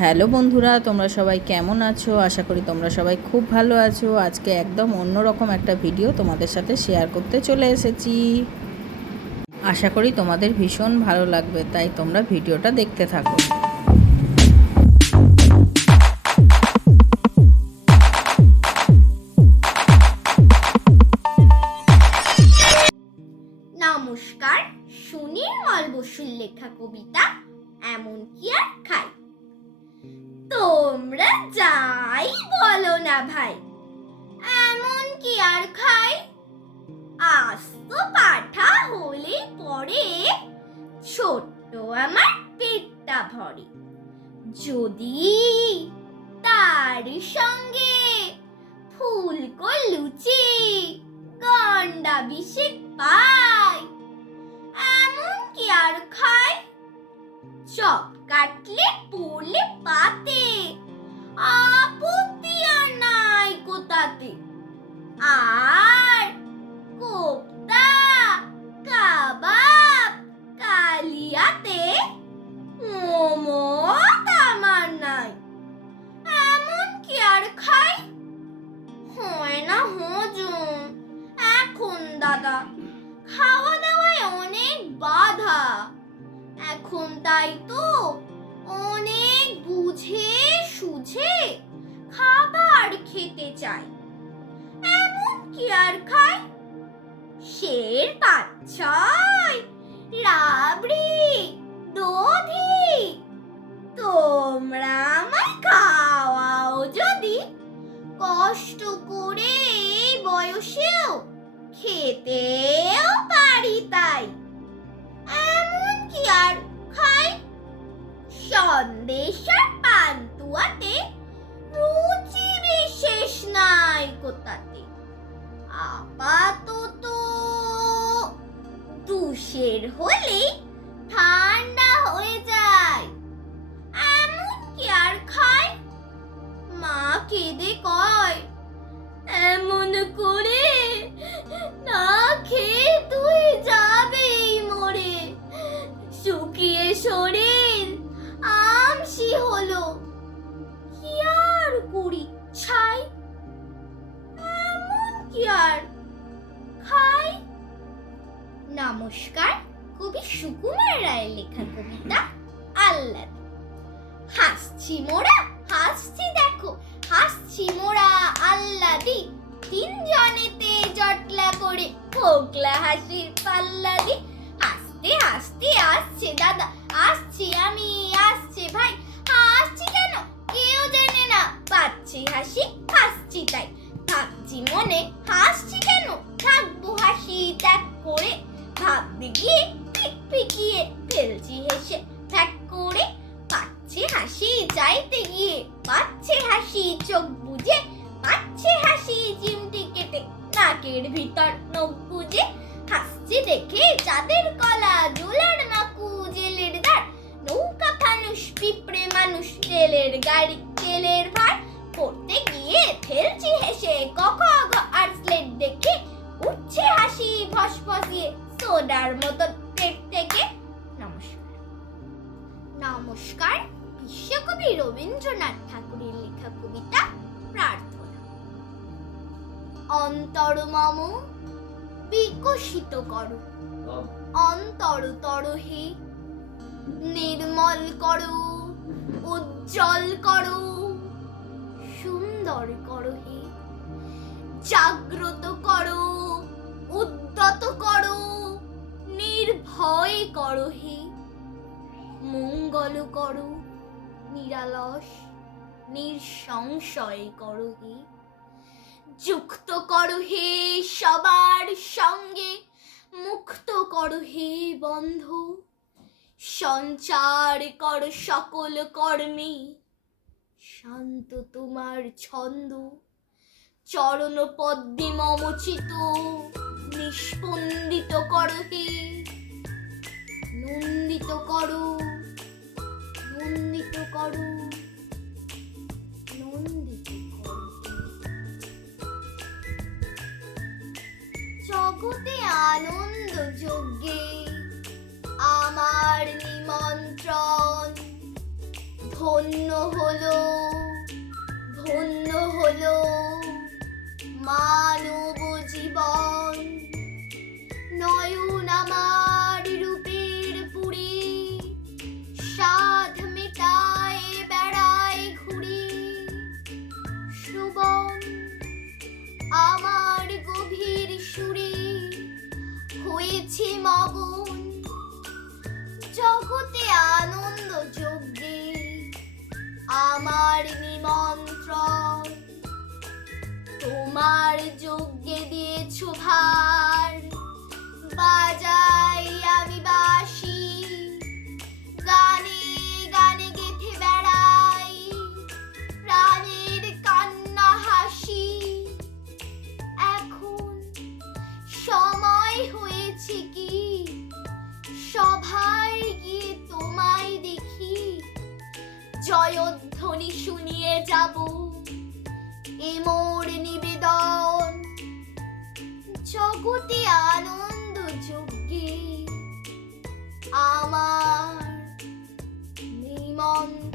Hello বন্ধুরা, তোমরা সবাই কেমন আছো? আশা করি তোমরা সবাই খুব ভালো আছো। আজকে একদম অন্যরকম একটা ভিডিও তোমাদের সাথে শেয়ার করতে চলে এসেছি। আশা করি তোমাদের ভীষণ ভালো লাগবে, তাই তোমরা ভিডিওটা দেখতে থাকো। নমস্কার, সুনির্মল বসুর লেখা কবিতা এমন কি আর খাই। তোমরা যাই বলো না ভাই, এমন কি আর খাই। আস্ত পাঠা হলে পরে ছোট্ট আমার পেটটা ভরে, যদি তার সঙ্গে ফুলকো লুচি গন্ডা বিশেক পাই, এমন কি আর খাই। চপ কাটলে পড়লে পাতে, আপত্তি আর নাই কোতাতে। আর কোপ্তা কাবাব কালিয়াতে মোমো আমার নাই, এমন কি আর খাই। হয় না হজম এখন দাদা, খাওয়া দাওয়ায় অনেক বাধা। এখন তাই তো অনেক বুঝে সুঝে খাবার খেতে চাই, এমন কি আর খাই। শের পাচ্ছয় রাবড়ি দধি, তোমরা আমায় খাওয়াও যদি, কষ্ট করে এই বয়সেও খেতেও পারি তাই, এমন কি আর খাই। সন্দেশ আর পান্তুয়াতে রুচি বিশেষ নাই কোতাতে, আপাতত দুশের হলে ঠান্ডা হয়ে যায়, এমন কি আর খাই। মা কেঁদে কয়, এমন করে না খেয়ে তুই যাবেই মরে, শুকিয়ে শরীর আমসি হলো, কি আর করি ছাই, এমন কি আর খাই। নমস্কার, কবি সুকুমার রায়ের লেখা কবিতা আহ্লাদ। হাসছি মোরা হাসছি দেখো, হাসছি মোরা আহ্লাদি, তিনজনেতে জটলা করে ফোকলা হাসির পাল্লা দি। হাসতে হাসতে আসছে দাদা, আসছি আমি, আসছে ভাই, হাসছি কেন কেউ জানে না, পাচ্ছি হাসি হাসছি তাই। ভাবছি মনে হাসছি কেন, থাকবো হাসি ত্যাগ করে, ভাবতে গিয়ে পিক পিকিয়ে ফেলছি হেসে ত্যাগ করে। পাচ্ছে হাসি চাইতে গিয়ে, পাচ্ছে হাসি চোখ বুজে, পাচ্ছে হাসি চিমটি কেটে নাকের ভিতর নখ গুজে। হাসছে দেখে চাঁদের কলা জোলার মাকু জেলের দ্বার, নৌকা ফানুষ পিঁপড়ে মানুষ রেলের গাড়ি তেলের ভার। পড়তে গিয়ে ফেলছি হেসে ক খ গ আর স্লেট দেখে, উঠছে হাসি ফসফসিয়ে সোডার মতন পেট থেকে। নমস্কার। নমস্কার, বিশ্বকবি রবীন্দ্রনাথ ঠাকুরের লেখা কবিতা প্রার্থনা। অন্তর মম বিকশিত করো, অন্তরতর হে নির্মল করো, উজ্জ্বল করো, সুন্দর করো হে। জাগ্রত করো, উদ্যত করো, নির্ভয় করো হে। মঙ্গল করো, নিরালস নিঃসংশয় করো হে। যুক্ত করো হে সবার সঙ্গে, মুক্ত করো হে বন্ধু। সঞ্চার করো সকল কর্মে, শান্ত তোমার ছন্দ। চরণ পদ্মে মমচিত নিস্পন্দিত করো হে। নন্দিত করো, নন্দিত করো, নন্দিত করো। জগতে আনন্দ যজ্ঞে আমার নিমন্ত্রণ, ধন্য হলো ধন্য হলো মানব জীবন। নয়ন আমার রূপের পুরী, সাধ মেটায় বেড়ায় ঘুরি। শ্রবণ আমার গভীর সুরে হয়েছে মগন। জগতে আনন্দ যজ্ঞে আমার নিমন্ত্রণ। তোমার যজ্ঞে দিয়েছ ভার, বাজাই আমি বাঁশি। গানে গানে গেথে বেড়াই প্রাণের কান্না হাসি। এখন সময় হয়েছে কি সভায় গিয়ে তোমায় দেখি। জয়ধ্বনি শুনিয়ে যাব এ মোর নিবেদন। জগতে আনন্দ যজ্ঞে আমার নিমন্ত্রণ।